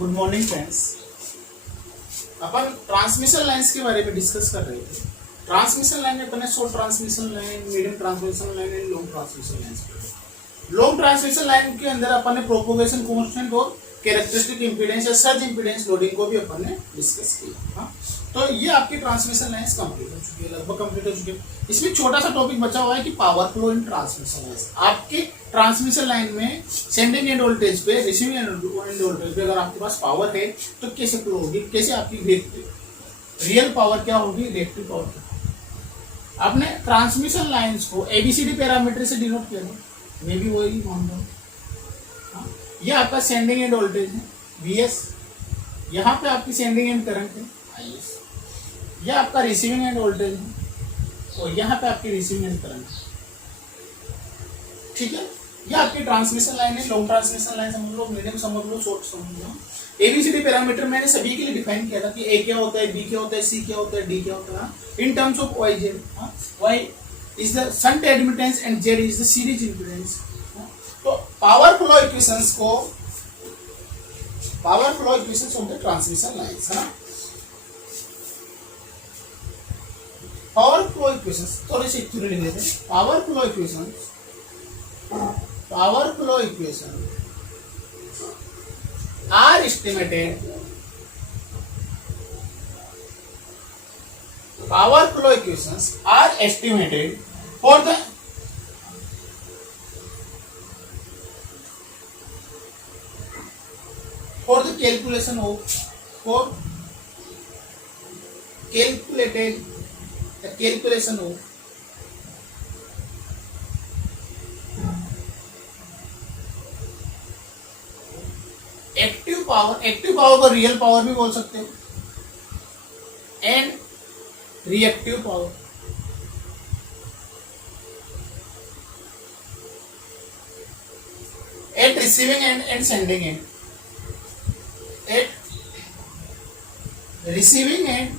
Good morning friends. अपन transmission lines के बारे में डिस्कस कर रहे थे। ट्रांसमिशन लाइन में अपन ने short transmission line, medium transmission line and long transmission line. Long transmission line के अंदर अपन ने प्रोपोगेशन कांस्टेंट और कैरेक्टरिस्टिक इंपीडेंस या सर्ज इंपीडेंस लोडिंग को भी अपन ने डिस्कस किया। हाँ, तो ये आपकी ट्रांसमिशन लाइन्स कंप्लीट हो चुकी है, लगभग कंप्लीट हो चुकी है। इसमें छोटा सा टॉपिक बचा हुआ है कि power flow in transmission lines. आपकी ट्रांसमिशन लाइन में सेंडिंग एंड वोल्टेज पे, रिसीविंग एंड वोल्टेज पे अगर आपके पास पावर है तो कैसे फ्लो होगी, कैसे आपकी रियल पावर क्या होगी, रिएक्टिव पावर क्या होगी। आपने ट्रांसमिशन लाइन्स को एबीसीडी पैरामीटर से डिनोट किया था, मैं भी वही मान रहा हूँ। ये आपका सेंडिंग एंड वोल्टेज है वीएस, यहाँ पे आपकी सेंडिंग एंड करंट है आईएस, यह आपका रिसीविंग एंड वोल्टेज है और यहाँ पे आपकी रिसीविंग एंड करंट है। ठीक है, यह आपकी ट्रांसमिशन लाइन है। लॉन्ग ट्रांसमिशन लाइन समझ लो, मीडियम समझ लो, शॉर्ट समझ लो। एबीसीडी पैरामीटर मैंने सभी के लिए डिफाइन किया था कि ए क्या होता है, बी क्या होता है, सी क्या होता है, डी क्या होता है in terms of Y Z. Y is the shunt admittance and Z is the series impedance. तो पावर फ्लो इक्वेशंस को, power flow equations of the transmission lines है ना। पावर फ्लो इक्वेशंस थोड़ी सी थ्योरी लिख लेते हैं। Power flow equations, power flow equation are estimated, power flow equations are estimated for the calculation of, for calculated the calculation of active power, active power को real power भी बोल सकते हो, and reactive power. At receiving end and sending end, at receiving end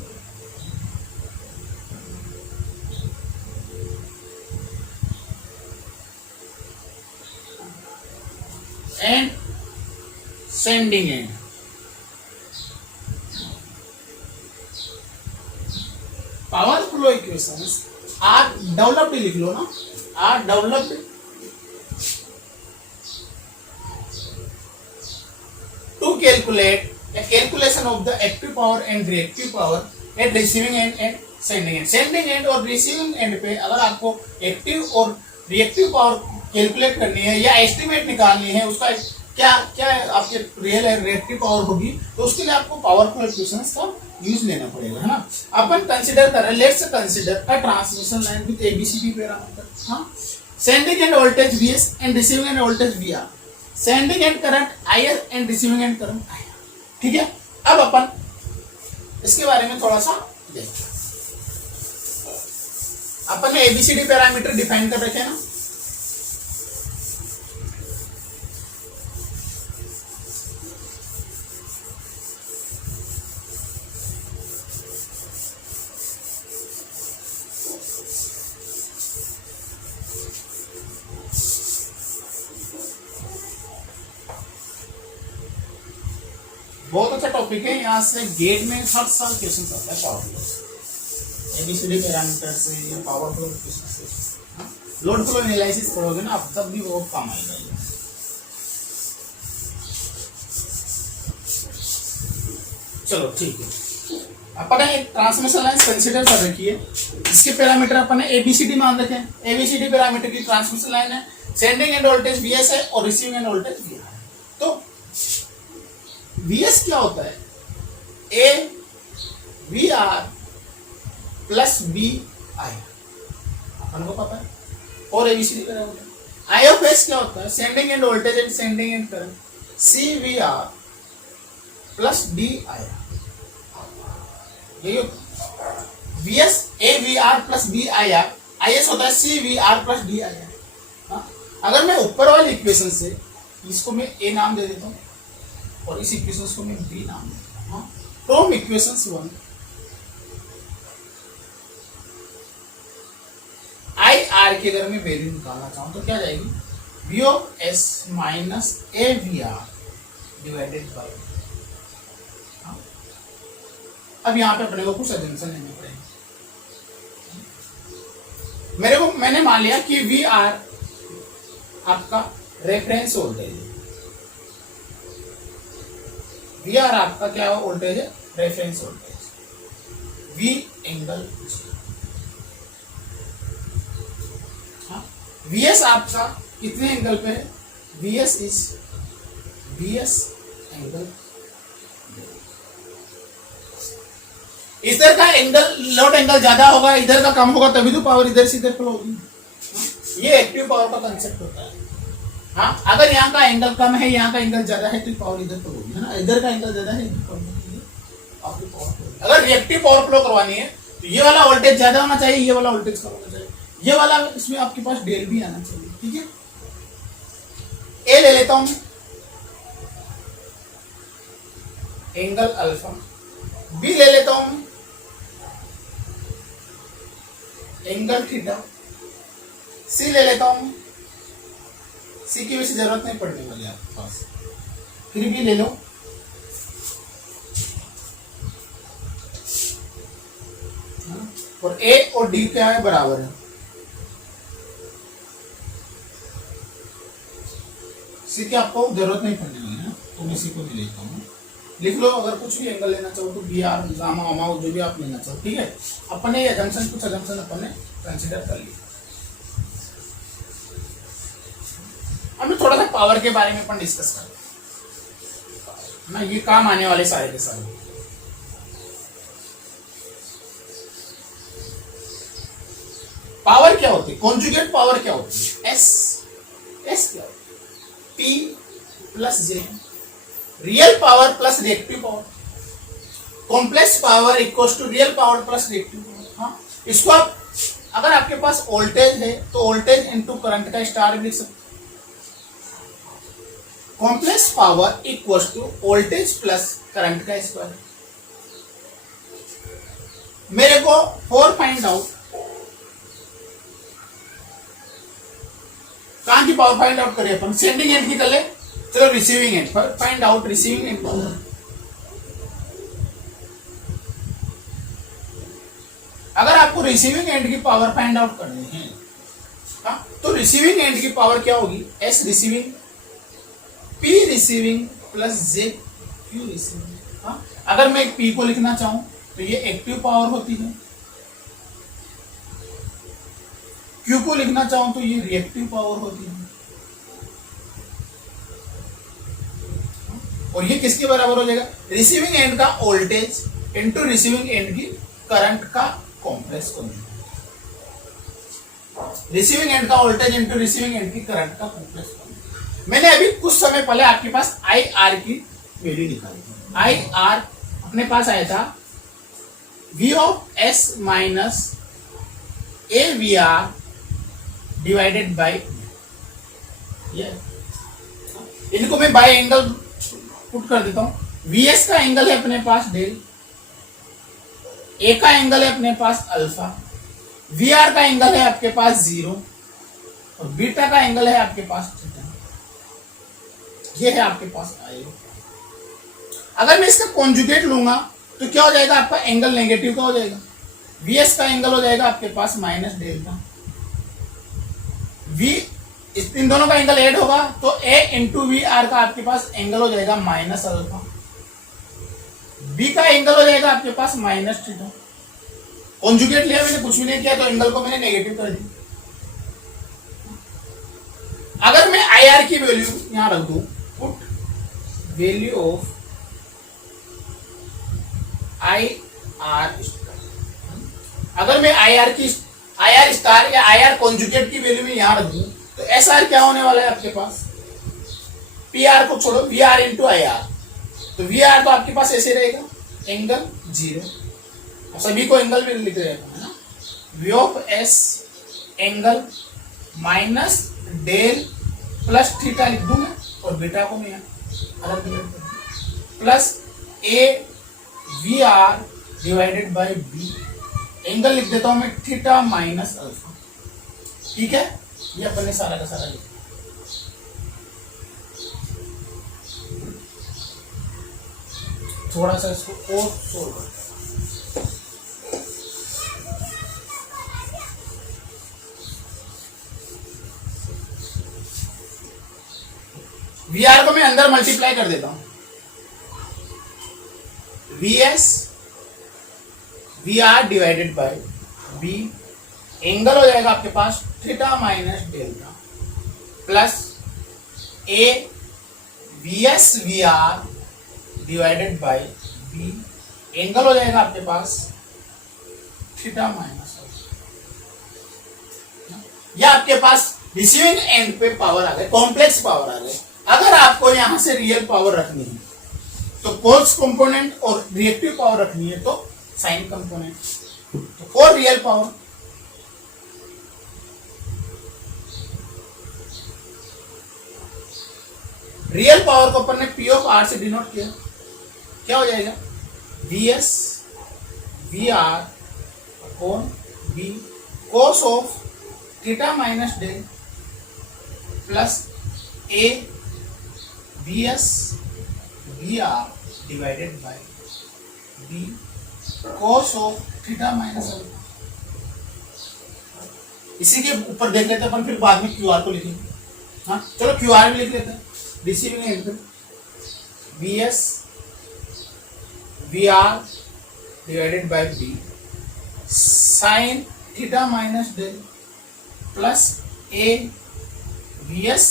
and sending end। Power flow equations are developed, लिख लो ना, are developed to calculate a calculation of the active power and reactive power at receiving end and sending end। sending end और receiving end पे अगर आपको active और reactive power calculate करनी है या एस्टिमेट निकालनी है, उसका क्या क्या आपके रियल और रिएक्टिव पावर होगी, तो उसके लिए आपको पावर फ्लो इक्वेशंस का यूज लेना पड़ेगा, है ना। अपन कंसीडर कर रहे हैं, let's consider a transmission line with ABCD parameter. हाँ, sending end voltage VS and receiving end voltage VR, sending end current IS and receiving end current IR. ठीक है, अब अपन इसके बारे में थोड़ा सा देखते हैं। अपन ने एबीसीडी पैरामीटर डिफाइन कर रखे हैं ना। बहुत अच्छा टॉपिक है, यहाँ से गेट में हर साल क्वेश्चन आता है पावर फ्लो, एबीसीडी पैरामीटर से या पावर फ्लो क्वेश्चन से। लोड फ्लो एनालिसिस करोगे ना आप, तब भी वो काम आएगा। चलो ठीक है, अपन ने एक ट्रांसमिशन लाइन कंसीडर कर रखी है, इसके पैरामीटर अपन ने एबीसीडी मान रखे हैं। एबीसीडी पैरामीटर की ट्रांसमिशन लाइन है, सेंडिंग एंड वोल्टेज वीएस है और रिसीविंग एंड वोल्टेज वीआर है। तो वीएस क्या होता है, A V R plus B I, अपन को पता है, और ABCD parameter. I of S क्या होता है, sending end voltage and sending end current, C V R plus D I R. VS A V R plus B I R, I S होता है C V R plus D I R. अगर मैं ऊपर वाली equation से इसको मैं ए नाम दे देता हूँ और इस इक्वेशंस को मैं बी नाम देता हूँ। फ्रॉम इक्वेशंस 1 आई आर की अगर मैं वैल्यू निकालना चाहूँ तो क्या जाएगी, V of S minus A V R divided by अब यहाँ पे अपने को कुछ अजम्पशन लेने पड़ेंगे। मैंने मान लिया कि वी आर आपका रेफरेंस वोल्टेज है, वी आर आपका क्या वोल्टेज है, reference voltage, V angle, V S आपका कितने एंगल पे है, वी एस एंगल, इधर का एंगल लोड एंगल ज्यादा होगा, इधर का कम होगा, तभी तो पावर इधर से इधर फ्लो होगी। ये एक्टिव पावर का कंसेप्ट होता है। हाँ, अगर यहाँ का एंगल कम है, यहाँ का एंगल ज्यादा है, तो पावर इधर फ्लो होगी, है ना। इधर का एंगल ज्यादा है, आपकी पावर फ्लो। अगर रिएक्टिव पावर फ्लो करवानी है तो ये वाला वोल्टेज ज्यादा होना चाहिए, ये वाला वोल्टेज कम होना चाहिए, ये वाला इसमें आपके पास डेल भी आना चाहिए, ठीक है। ए ले लेता हूं एंगल अल्फा, बी ले लेता हूं एंगल थीटा, सी ले लेता हूं, सी की वैसे जरूरत नहीं पड़ने वाली आपके पास, फिर भी ले लो, और ए और डी क्या है, बराबर है, सी की आपको जरूरत नहीं पड़ने वाली है, तो मैं सी को भी लेता हूँ। लिख लो, अगर कुछ भी एंगल लेना चाहो तो बी आर, गामा वामा जो भी आप लेना चाहो, ठीक है। अपन ने एजम्पशन, कुछ एजम्पशन अपन ने कंसीडर कर लिया। हमें थोड़ा सा पावर के बारे में अपन डिस्कस करें ना, ये काम आने वाले सारे के सारे। पावर क्या होती है, कॉन्जुगेट पावर क्या होती है, एस क्या होती है, P plus J, real power plus reactive power, complex power equals to real power plus reactive power. हाँ, इसको आप, अगर आपके पास वोल्टेज है तो वोल्टेज इनटू करंट का स्टार भी लिख सकते। Complex power equals to voltage plus current का स्क्वायर। मेरे को 4 फाइंड आउट, कहां की पावर फाइंड आउट करें अपन, सेंडिंग एंड की कर ले, चलो receiving end, find out receiving end power. अगर आपको रिसीविंग एंड की पावर फाइंड आउट करनी है, हाँ, तो रिसीविंग एंड की पावर क्या होगी, S receiving, P receiving plus J Q receiving. हाँ, अगर मैं पी को लिखना चाहूं तो ये एक्टिव पावर होती है, क्यू को लिखना चाहूं तो ये रिएक्टिव पावर होती है, और ये किसके बराबर हो जाएगा, रिसीविंग एंड का वोल्टेज इनटू रिसीविंग एंड की करंट का कॉम्प्लेक्स कॉन्जुगेट, रिसीविंग एंड का वोल्टेज इनटू रिसीविंग एंड की करंट का कॉम्प्लेक्स कॉन्जुगेट। मैंने अभी कुछ समय पहले आपके पास आई आर की वैल्यू निकाली, आई आर अपने पास आया था V of S minus A V R divided by, इनको मैं बाई एंगल पुट कर देता हूं। वी एस का एंगल है अपने पास डेल, ए का एंगल है अपने पास अल्फा, वी आर का एंगल है आपके पास 0, और बीटा का एंगल है आपके पास थीटा। ये है आपके पास आई। अगर मैं इसका कॉन्जुगेट लूंगा तो क्या हो जाएगा, आपका एंगल नेगेटिव का हो जाएगा, वी एस का एंगल हो जाएगा आपके पास माइनस डेल का, वी इन दोनों का एंगल ऐड होगा तो ए इंटू वी आर का आपके पास एंगल हो जाएगा माइनस अल्फा, बी का एंगल हो जाएगा आपके पास माइनस थीटा। कॉन्जुगेट लिया मैंने, कुछ भी नहीं किया, तो एंगल को मैंने नेगेटिव कर दिया। अगर मैं आई आर की वैल्यू यहां रख दूं, put value of I R, अगर मैं आई आर स्टार या आई आर कॉन्जुगेट की वैल्यू में यहां रख दूं तो एस आर क्या होने वाला है आपके पास, पी आर को छोड़ो, V R into I R, तो वी आर तो आपके पास ऐसे रहेगा एंगल 0, सभी को एंगल भी लिख रहेगा, है ना, V of S angle minus del plus theta लिख दूं मैं, और बीटा को मैं अलग plus A V R divided by B, angle लिख देता हूं मैं थीटा माइनस अल्फा। ठीक है, ये अपन ने सारा का सारा लिखा। थोड़ा सा इसको और सोल्व करते हैं। वी आर को मैं अंदर मल्टीप्लाई कर देता हूं, V S V R divided by B, angle हो जाएगा आपके पास theta minus delta, plus A V S V R divided by B, angle हो जाएगा आपके पास थीटा माइनस, या आपके पास रिसीविंग एंड पे पावर आ गए, कॉम्प्लेक्स पावर आ गए। अगर आपको यहां से रियल पावर रखनी है तो कोस कंपोनेंट और रिएक्टिव पावर रखनी है तो साइन कंपोनेंट। तो for real power, real power को अपन ने पी ऑफ आर से डिनोट किया, क्या हो जाएगा V S V R upon B cos of theta minus del plus A V S V R divided by B cos of theta minus alpha. इसी के ऊपर देख लेते हैं अपन, फिर बाद में क्यू आर को लिखेंगे। हाँ चलो क्यू आर भी लिख लेते हैं। रिसीविंग एंड पे V S V R divided by B sine theta minus del plus A V S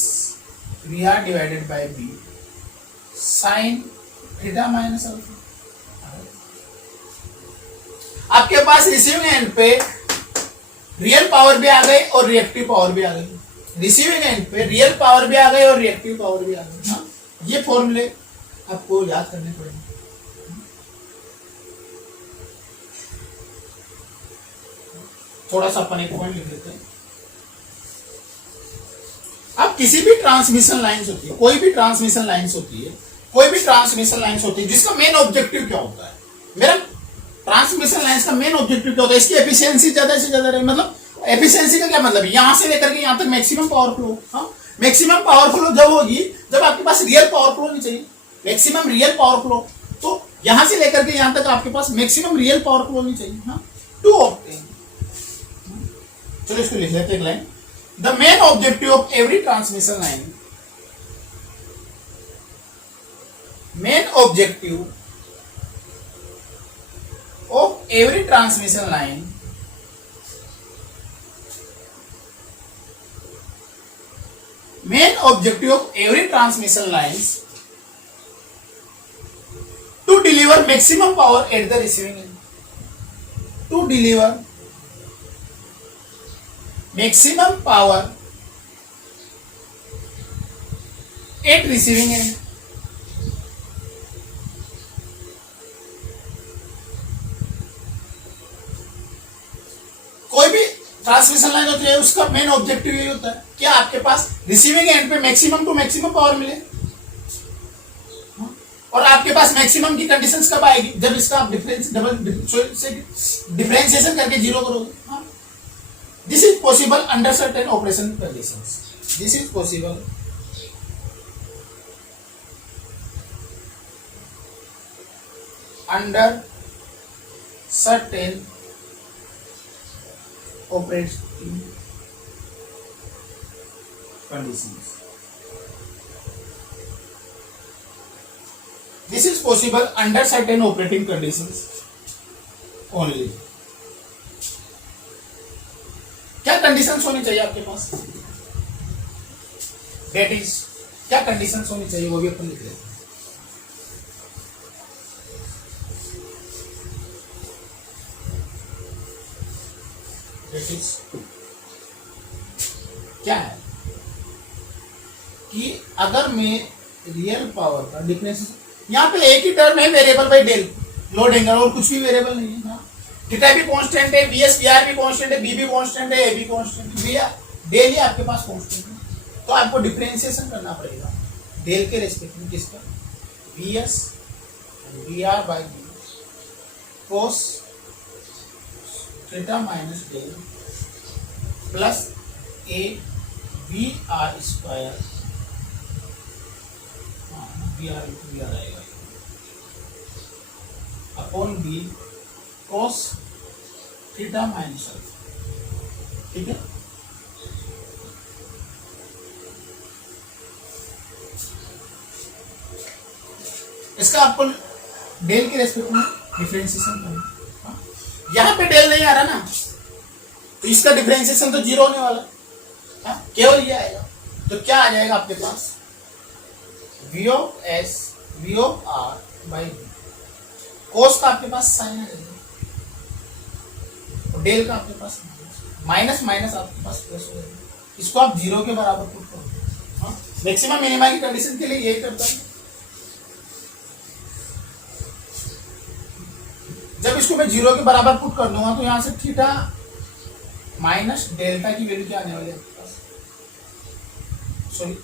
V R divided by B sine theta minus alpha. आपके पास रिसीविंग एंड पे रियल पावर भी आ गई और रिएक्टिव पावर भी आ गई। रिसीविंग एंड पे रियल पावर भी आ गई और रिएक्टिव पावर भी आ गई। हाँ, ये फॉर्मूले आपको याद करने पड़ेंगे। थोड़ा सा अपन एक पॉइंट लिख लेते हैं। अब किसी भी ट्रांसमिशन लाइन्स होती है, कोई भी ट्रांसमिशन लाइन्स होती है, कोई भी ट्रांसमिशन लाइन्स होती है जिसका मेन ऑब्जेक्टिव क्या होता है? मेरा ट्रांसमिशन लाइन्स का मेन ऑब्जेक्टिव क्या होता है? इसकी एफिशिएंसी ज्यादा से ज्यादा रहे। मतलब एफिशिएंसी का क्या मतलब है? यहां से लेकर के यहां तक मैक्सिमम पावर फ्लो। हाँ, मैक्सिमम पावर फ्लो जब होगी जब आपके पास रियल पावर फ्लो नहीं चाहिए, मैक्सिमम रियल पावर फ्लो। तो यहां से लेकर के यहां तक आपके पास मैक्सिमम रियल पावर फ्लो नहीं चाहिए। हाँ, टू ऑब्टेन। चलो इसको लिख लेते हैं एक line. The main objective of every transmission line, main objective of every transmission line main objective of every transmission lines to deliver maximum power at the receiving end, to deliver maximum power at receiving end। कोई भी transmission line होती है उसका main objective यही होता है कि आपके पास रिसीविंग एंड पे मैक्सिमम टू मैक्सिमम पावर मिले। और आपके पास मैक्सिमम की कंडीशंस कब आएगी? जब इसका आप डिफरेंशिएशन करके जीरो करोगे। This is possible under certain operation conditions. This is possible under certain operating conditions. This is possible under certain operating conditions only. क्या कंडीशंस होनी चाहिए आपके पास? That is, क्या कंडीशंस होनी चाहिए वो भी अपन लिख रहे हैं। क्या है कि अगर मैं रियल पावर का डिफरेंस, यहाँ पे एक ही टर्म है variable by del, load angle, और कुछ भी वेरिएबल नहीं है। थीटा भी कांस्टेंट है, वी एस वी आर भी कांस्टेंट है, बी भी कांस्टेंट है, ए भी कांस्टेंट है, डेल ही आपके पास कांस्टेंट है। तो आपको डिफरेंशिएशन करना पड़ेगा डेल के रेस्पेक्ट में। किसका? V S V R by B cos theta minus del plus A V R square, V R आएगा upon B cos theta minus alpha. ठीक है, इसका आपको डेल के रेस्पेक्ट में डिफरेंशिएशन करना। यहाँ पे डेल नहीं आ रहा ना, तो इसका डिफरेंशिएशन तो जीरो होने वाला, केवल ये आएगा। तो क्या आ जाएगा आपके पास, V of S V of R by V, cos का आपके पास साइन आ जाएगा, और डेल का आपके पास माइनस माइनस आपके पास प्लस हो जाएगा। इसको आप जीरो के बराबर पुट करो। मैक्सिमम मिनिमा की कंडीशन के लिए यही करता है। जब इसको मैं जीरो के बराबर पुट कर दूंगा तो यहां से थीटा माइनस डेल्टा की वैल्यू क्या आने वाली है आपके पास, सॉरी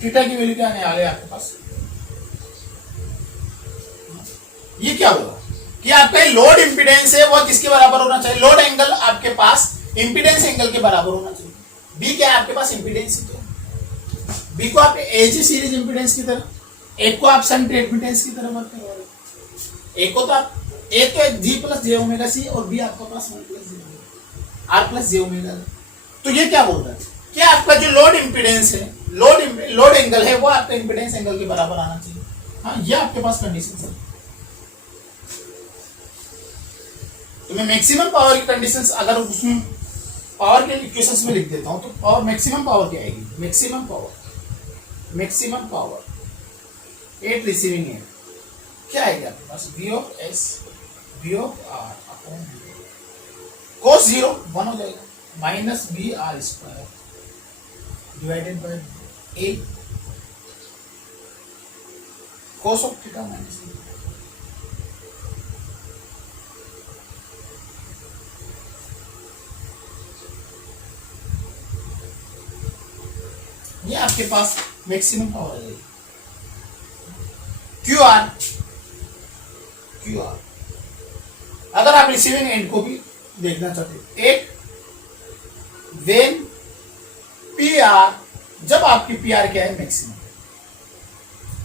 थीटा की वैल्यू क्या आने वाली है आपके पास। ये क्या होगा कि आपका लोड इंपीडेंस है वो किसके बराबर होना चाहिए, लोड एंगल आपके पास इंपीडेंस एंगल के बराबर होना चाहिए। बी क्या है आपके पास, इंपीडेंस ही तो, बी को आप एजी सीरीज इंपीडेंस की तरह, एक को आप शंट एडमिटेंस की तरह वर्क करवा रहे, एक को तो आप ए तो एक जी प्लस जे ओमेगा सी और बी आपका पास 1 plus J are plus J omega. तो ये क्या बोल रहा है कि आपका जो लोड इंपीडेंस है, लोड एंगल है वो आपका इंपीडेंस एंगल के बराबर आना चाहिए। हाँ, ये आपके पास कंडीशन है। तो मैं मैक्सिमम पावर की कंडीशंस अगर उसमें पावर के इक्वेशंस में लिख देता हूं तो पावर मैक्सिमम पावर क्या आएगी, maximum power at receiving end क्या आएगा आपके पास, V of S V of R upon cos 0 1 हो जाएगा, minus B R square divided by A cos of theta minus B. ये आपके पास मैक्सिमम पावर आ जाएगी। क्यू आर अगर आप रिसीविंग एंड को भी देखना चाहते हैं, एट वेन पी आर, जब आपकी पी आर क्या है, मैक्सिमम।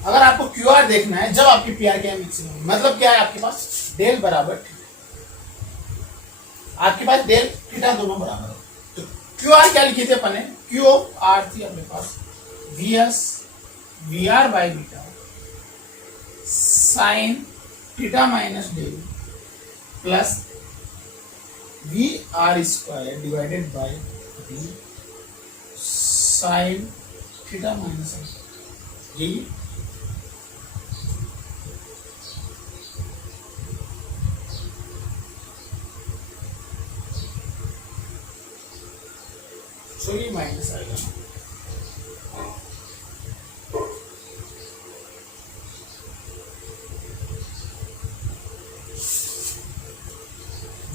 अगर आपको क्यू आर देखना है जब आपकी पी आर क्या है, मैक्सिमम, मतलब क्या है आपके पास डेल बराबर थीटा, आपके पास डेल थीटा दोनों बराबर है। तो क्यू आर क्या लिखे थे अपन ने, क्यू ऑफ आर थी अपने पास V S V R by beta sine theta minus del plus V R square divided by V sine theta minus यही। सो ये माइनस आएगा,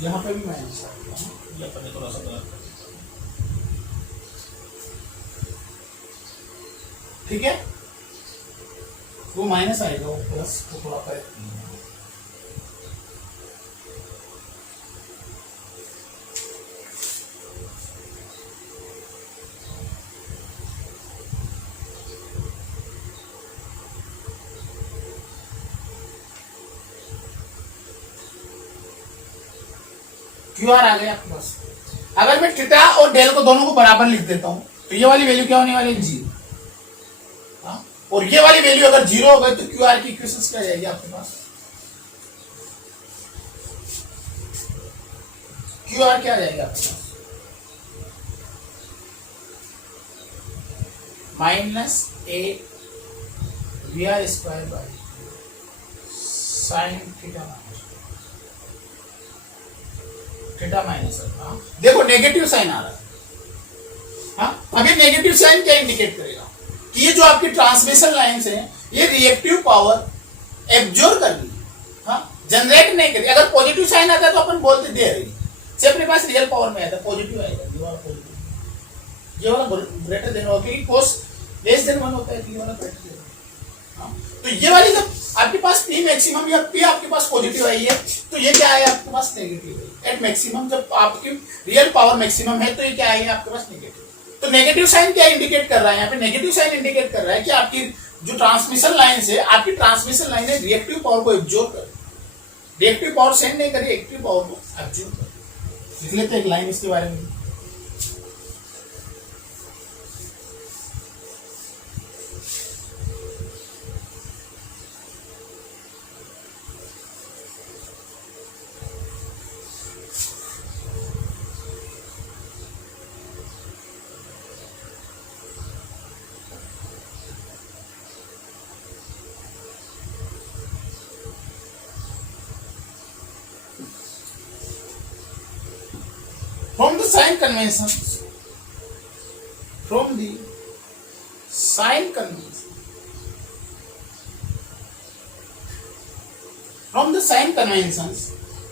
यहाँ पे भी माइनस आएगा, ये अपन ने थोड़ा सा गलत कर दिया, ठीक है। वो माइनस आएगा, वो प्लस को थोड़ा करेक्ट किया। क्यू आर आ गया आपके पास। अगर मैं थीटा और डेल को दोनों को बराबर लिख देता हूं तो ये वाली वैल्यू क्या होने वाली है, 0। और ये वाली वैल्यू अगर 0 हो गई तो क्यू आर की इक्वेशंस क्या जाएगी आपके पास, क्यू आर क्या जाएगा आपके पास, minus A V R square by sine theta minus. देखो नेगेटिव साइन आ रहा है, हाँ, अभी नेगेटिव साइन क्या इंडिकेट करेगा कि ये जो आपकी ट्रांसमिशन लाइन्स हैं ये रिएक्टिव पावर एब्जॉर्ब कर रही है, हाँ, जनरेट नहीं करी। अगर पॉजिटिव साइन आता है तो अपन बोलते दे रही से अपने पास रियल पावर में आता है, पॉजिटिव आएगा, ये वाला पॉजिटिव, ये वाला ग्रेटर देन होगा क्योंकि कोस लेस देन 1 होता है, ये वाला ग्रेटर देन। तो ये वाली जब आपके पास पी मैक्सिमम या पी आपके पास पॉजिटिव आई है तो ये क्या है आपके पास नेगेटिव है एट मैक्सिमम। जब आपकी रियल पावर मैक्सिमम है तो ये क्या है आपके पास नेगेटिव। तो नेगेटिव साइन क्या इंडिकेट कर रहा है यहाँ पे, नेगेटिव साइन इंडिकेट कर रहा है कि आपकी जो ट्रांसमिशन लाइन है, आपकी ट्रांसमिशन लाइन है रिएक्टिव पावर को एब्जॉर्ब कर, रिएक्टिव पावर सेंड नहीं करी, एक्टिव पावर को एब्जॉर्ब कर। लिख लेते एक लाइन इसके बारे में, the sign convention, from the sign convention, from the sign conventions,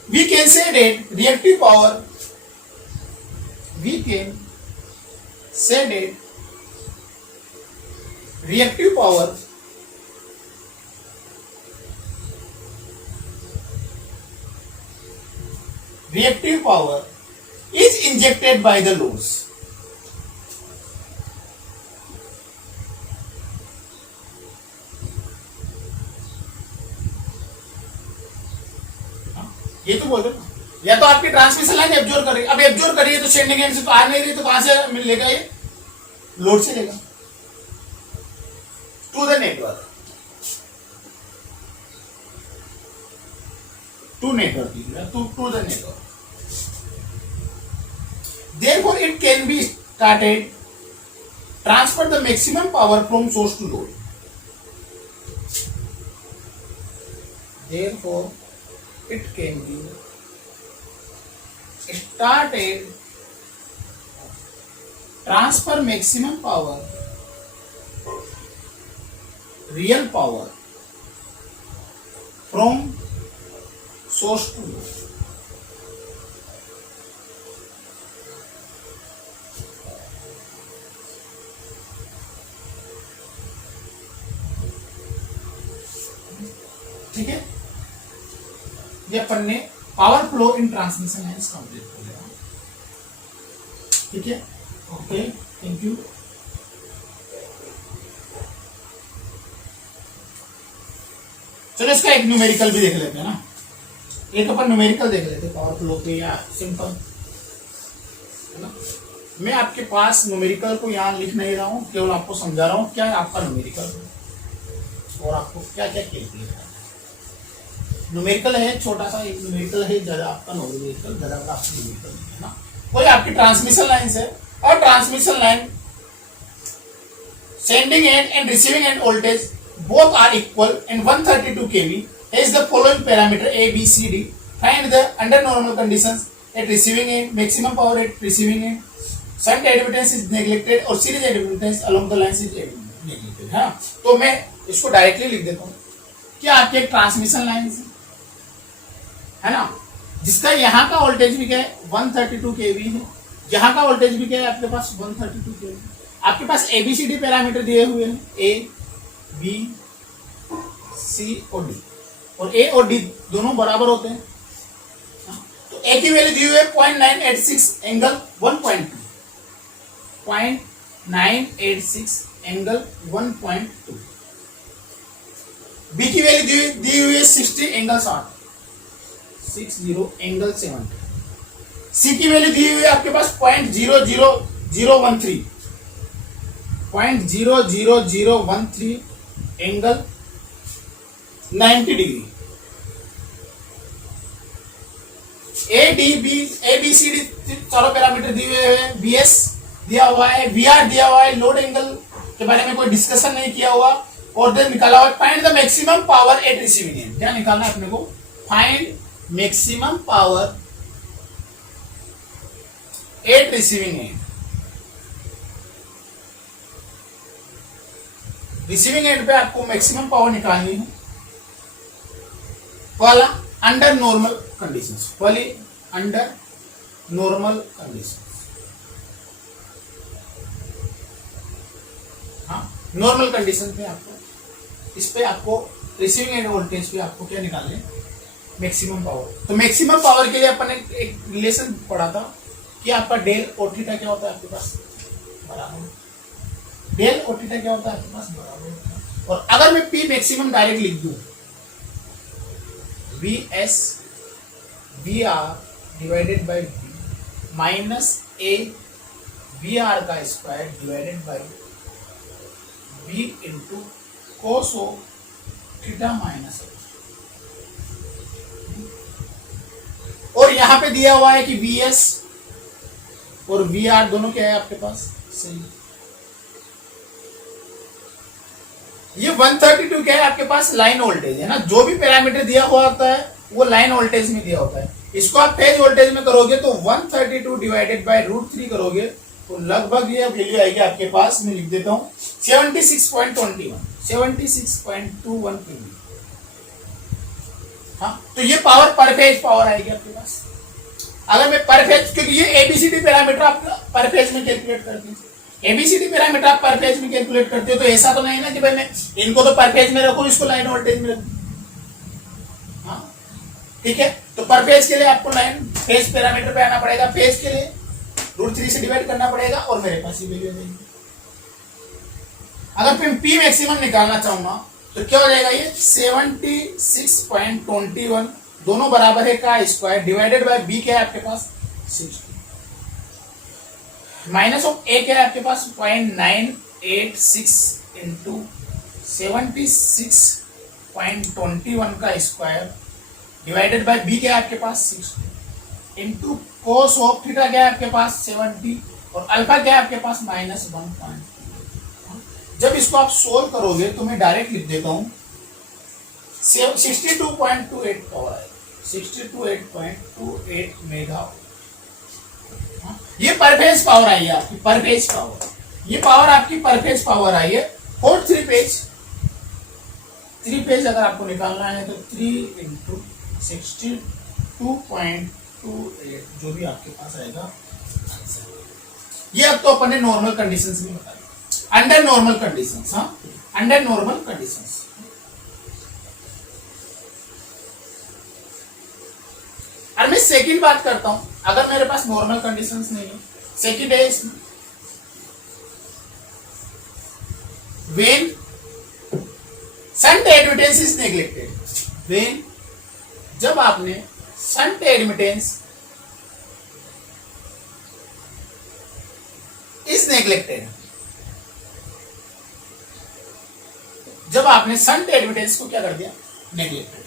we can say that reactive power, we can say that reactive power is injected by the loads. ये तो बोल दो ना, या तो आपकी ट्रांसमिशन लाइन एब्जॉर्ब कर रही है, अब एब्जॉर्ब कर रही है तो सेंडिंग एंड से तो आ नहीं रही, तो कहां से मिलेगा, ये लोड से लेगा to the network, to network, to the network. Therefore, it can be started transfer the maximum power from source to load. Therefore, it can be started transfer maximum power, real power from source to load. ठीक है, ये अपन ने power flow in transmission lines complete कर लिया. ठीक है, okay, thank you. चलो इसका एक न्यूमेरिकल भी देख लेते हैं ना, एक अपन न्यूमेरिकल देख लेते हैं पावर फ्लो पे, या सिंपल है ना. मैं आपके पास न्यूमेरिकल को यहाँ लिख नहीं रहा हूँ, केवल आपको समझा रहा हूँ क्या है आपका न्यूमेरिकल और आपको क्या क्या कैलकुलेट करना है. न्यूमेरिकल है छोटा सा, एक न्यूमेरिकल है ज्यादा आपका न्यूमेरिकल, ज्यादा आपका न्यूमेरिकल है ना. कोई आपकी ट्रांसमिशन लाइन है और transmission line sending end and receiving end voltage both are equal and 132 kV is the following parameter A, B, C, D. Find the under normal conditions at receiving end, maximum power at receiving end, shunt admittance is neglected और series admittance along the lines is neglected. हाँ, तो मैं इसको directly लिख देता हूँ कि आपकी एक ट्रांसमिशन लाइन है ना, जिसका यहाँ का वोल्टेज भी क्या है 132 kV है, यहाँ का वोल्टेज भी क्या है आपके पास 132 kV. आपके पास ABCD पैरामीटर दिए हुए हैं, A, B, C और D, और A और D दोनों बराबर होते हैं. तो A की वैल्यू दी हुई है 0.986 एंगल 1.2, 0.986 एंगल 1.2. B की वैल्यू दी हुई है 60 एंगल 60 एंगल 70. C की वैल्यू दी हुई है आपके पास 0.00013, 0.00013 एंगल 90 डिग्री. ABCD चारों पैरामीटर दिए हुए हैं, BS दिया हुआ है, VR दिया हुआ है, लोड एंगल के बारे में कोई डिस्कशन नहीं किया हुआ, और देन निकाला हुआ find the maximum power at receiving end. क्या निकालना है अपने को, find maximum power at receiving end. Receiving end पे आपको मैक्सिमम पावर निकालनी है. पहला अंडर नॉर्मल कंडीशंस, पहले अंडर नॉर्मल कंडीशंस. हाँ, नॉर्मल कंडीशन पे आपको, इस पे आपको रिसीविंग एंड वोल्टेज पे आपको क्या निकालना है, मैक्सिमम पावर. तो मैक्सिमम पावर के लिए अपन ने एक रिलेशन पढ़ा था कि आपका डेल और थीटा क्या होता है आपके पास बराबर, डेल और थीटा क्या होता है आपके पास बराबर. और अगर मैं P मैक्सिमम डायरेक्ट लिख दूं, VS VR divided by V minus A VR का square divided bye V into cos of theta minus. और यहां पे दिया हुआ है कि VS और VR दोनों क्या है आपके पास सही. ये 132 क्या है आपके पास लाइन वोल्टेज है ना, जो भी पैरामीटर दिया हुआ होता है वो लाइन वोल्टेज में दिया होता है. इसको आप फेज वोल्टेज में करोगे तो 132 डिवाइडेड बाय √3 करोगे तो लगभग ये वैल्यू आएगी आपके पास, मैं लिख देता हूं 76.21 76.21 केवी। हाँ, तो ये पावर पर फेज पावर आएगी आपके पास। अगर मैं पर फेज, क्योंकि ये एबीसीडी पैरामीटर आप पर फेज में कैलकुलेट करते हैं, एबीसीडी पैरामीटर आप पर फेज में कैलकुलेट करते हो, तो ऐसा तो नहीं ना कि भाई मैं इनको तो पर फेज में रखूं, इसको लाइन वोल्टेज में रखूं। हाँ, ठीक है, तो पर फेज के लिए आपको लाइन फेज पैरामीटर पे आना पड़ेगा, फेज के लिए √3 से डिवाइड करना पड़ेगा और मेरे पास ये वैल्यू आ जाएगी। अगर फिर पी मैक्सिमम निकालना चाहूंगा तो क्या हो जाएगा, ये 76.21 दोनों बराबर है का स्क्वायर डिवाइडेड बाय बी क्या है आपके पास 60 माइनस ऑफ ए क्या है आपके पास 0.986 इंटू 76.21 का स्क्वायर डिवाइडेड बाय बी क्या है आपके पास 60 इंटू कोस ऑफ थीटा क्या है आपके पास 70 और अल्फा क्या है आपके पास -1. जब इसको आप सोल्व करोगे तो मैं डायरेक्ट लिख देता हूं 62.28 पावर आएगा, 62.28 मेगा। ये पर फेज पावर आई है आपकी, पर फेज पावर, ये पावर आपकी पर फेज पावर आई है। और 3 फेज अगर आपको निकालना है तो 3 इंटू 62.28 जो भी आपके पास आएगा। ये अब तो अपन ने नॉर्मल कंडीशंस में बताया, अंडर नॉर्मल कंडीशंस। हाँ, अंडर नॉर्मल कंडीशंस। और मैं सेकंड बात करता हूं, अगर मेरे पास नॉर्मल कंडीशंस नहीं है, सेकंड है इसमें when shunt admittance is neglected, when जब आपने शंट एडमिटेंस इज नेग्लेक्टेड, जब आपने शंट एडमिटेंस को क्या कर दिया, नेग्लेक्टेड,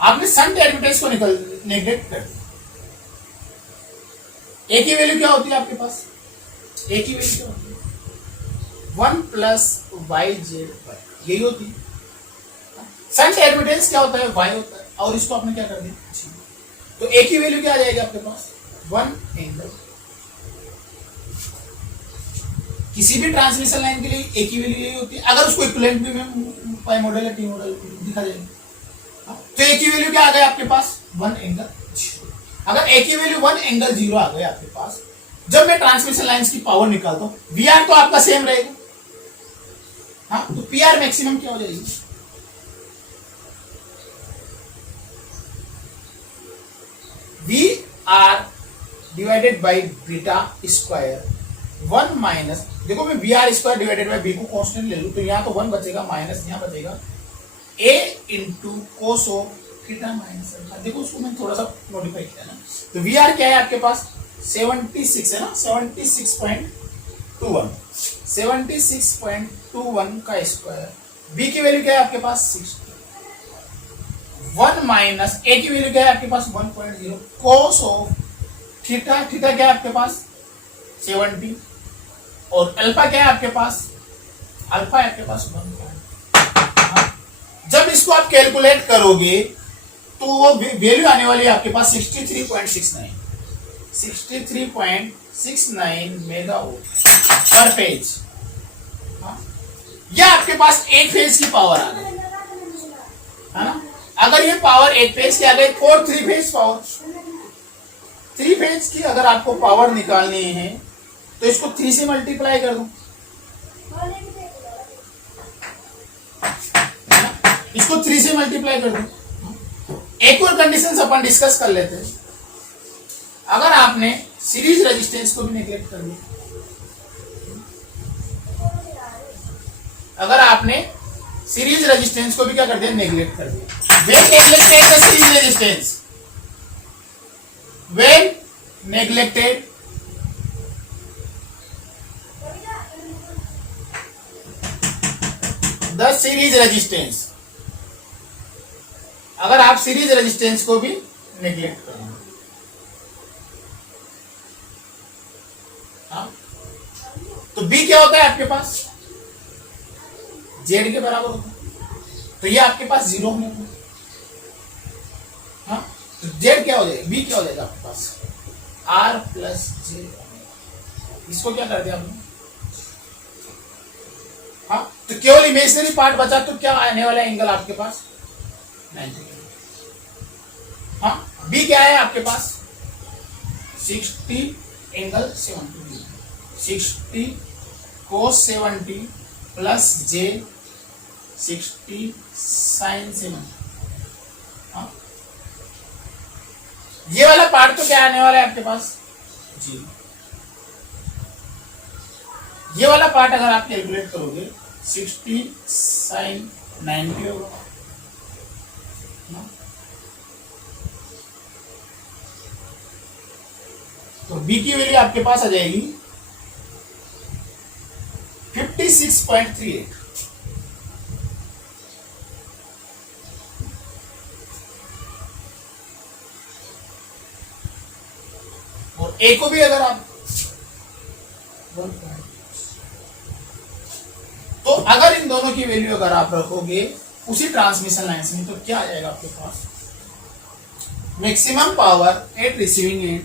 आपने शंट एडमिटेंस को नेग्लेक्ट कर दिया। ए की वैल्यू क्या होती है आपके पास, ए की वैल्यू क्या होती है 1 + YZ, यही होती है। शंट एडमिटेंस क्या होता है, y होता है, और इसको आपने क्या कर दिया, तो ए की वैल्यू क्या आ जाएगी आपके पास 1 एंगल। किसी भी ट्रांसमिशन लाइन के लिए ए की वैल्यू यही होती है। अगर उसको इक्विवेलेंट भी में पाई मॉडल या टी मॉडल दिखा जाएगा, तो ए की वैल्यू क्या आ गई आपके पास 1 एंगल 0। अगर ए की वैल्यू 1 एंगल 0 आ गई आपके पास, जब मैं ट्रांसमिशन लाइंस की पावर निकालता हूं, वीआर तो आपका सेम रहेगा। हाँ, तो पीआर मैक्सिमम क्या हो जाएगी, V R divided by beta square 1 minus, देखो मैं V R square divided by B को कांस्टेंट ले लूं तो यहां तो 1 बचेगा, माइनस यहां बचेगा A into cos of theta minus alpha. देखो उसको मैं थोड़ा सा मॉडिफाई किया ना, तो वीआर क्या है आपके पास 76 है ना, 76.21 76.21 का स्क्वायर, बी की वैल्यू क्या है आपके पास 60, 1 माइनस ए की वैल्यू क्या है आपके पास 1.0 कोस ऑफ थीटा, थीटा क्या है आपके पास 70 और अल्फा क्या है आपके पास, अल्फा है आपके पास 1. जब इसको आप कैलकुलेट करोगे तो वो वैल्यू आने वाली है आपके पास 63.69 मेगावाट पर फेज। यह आपके पास एक फेज की पावर आ गई है ना। अगर ये पावर एक फेज की आ गई और 3 फेज पावर, 3 फेज की अगर आपको पावर निकालनी है तो इसको 3 से मल्टीप्लाई कर दो, इसको 3 से मल्टीप्लाई कर दो। एक और कंडीशन अपन डिस्कस कर लेते हैं, अगर आपने सीरीज रेजिस्टेंस को भी नेग्लेक्ट कर दिया, अगर आपने सीरीज रेजिस्टेंस को भी क्या कर दिया, नेग्लेक्ट कर दिया, when neglected the series resistance, when neglected the series resistance, अगर आप सीरीज रेजिस्टेंस को भी नेग्लेक्ट करें, तो बी क्या होता है आपके पास जेड के बराबर होता है, तो ये आपके पास 0 होने को, जेड क्या हो जाएगा, बी क्या हो जाएगा आपके पास, आर प्लस जे। इसको क्या कर दिया हमने, हाँ, तो केवल इमेजिनरी पार्ट बचा, तो क्या आने वाला एंगल आपके पास 90 डिग्री। हाँ, बी क्या है आपके पास 60 एंगल 70 डिग्री, 60 cos 70 प्लस जे 60 sin 70। हाँ, ये वाला पार्ट तो क्या आने वाला है आपके पास जी। ये वाला पार्ट अगर आप कैलकुलेट करोगे 60 sin 90 होगा ना? तो बी की वैल्यू आपके पास आ जाएगी 56.38। और ए को भी अगर आप तो अगर इन दोनों की वैल्यू अगर आप रखोगे उसी ट्रांसमिशन लाइन में, तो क्या आ जाएगा आपके पास, maximum power at receiving end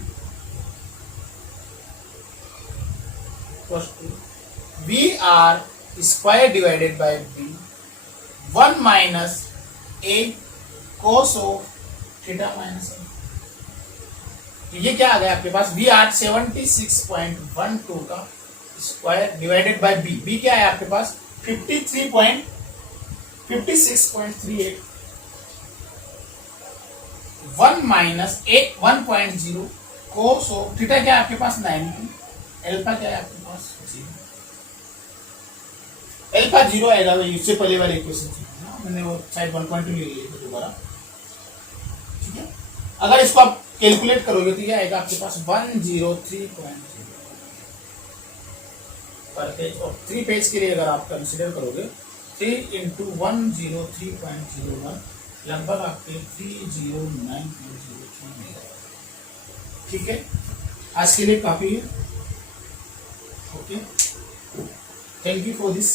V R square divided by B 1 minus A cos of theta minus A. तो ये क्या आ गया आपके पास, वी आर 76.12 का square divided by B, B क्या है आपके पास 56.38, 1 माइनस 1.0 कोस ऑफ थीटा क्या है आपके पास 90, एल्फा क्या है आपके पास 0, एल्फा 0 आएगा भाई, उससे पहले वाले इक्वेशन थी ना, मैंने वो शायद 1.2 ले लिया था दोबारा, ठीक है। अगर इसको आप कैलकुलेट करोगे तो ये आएगा आपके पास 103.0 पर पेज, और 3 पेज के लिए अगर आप कंसिडर करोगे 3 इंटू 103.01 लगभग आपके 309.03 मिलेगा, ठीक है। आज के लिए काफी है, okay, thank you for this.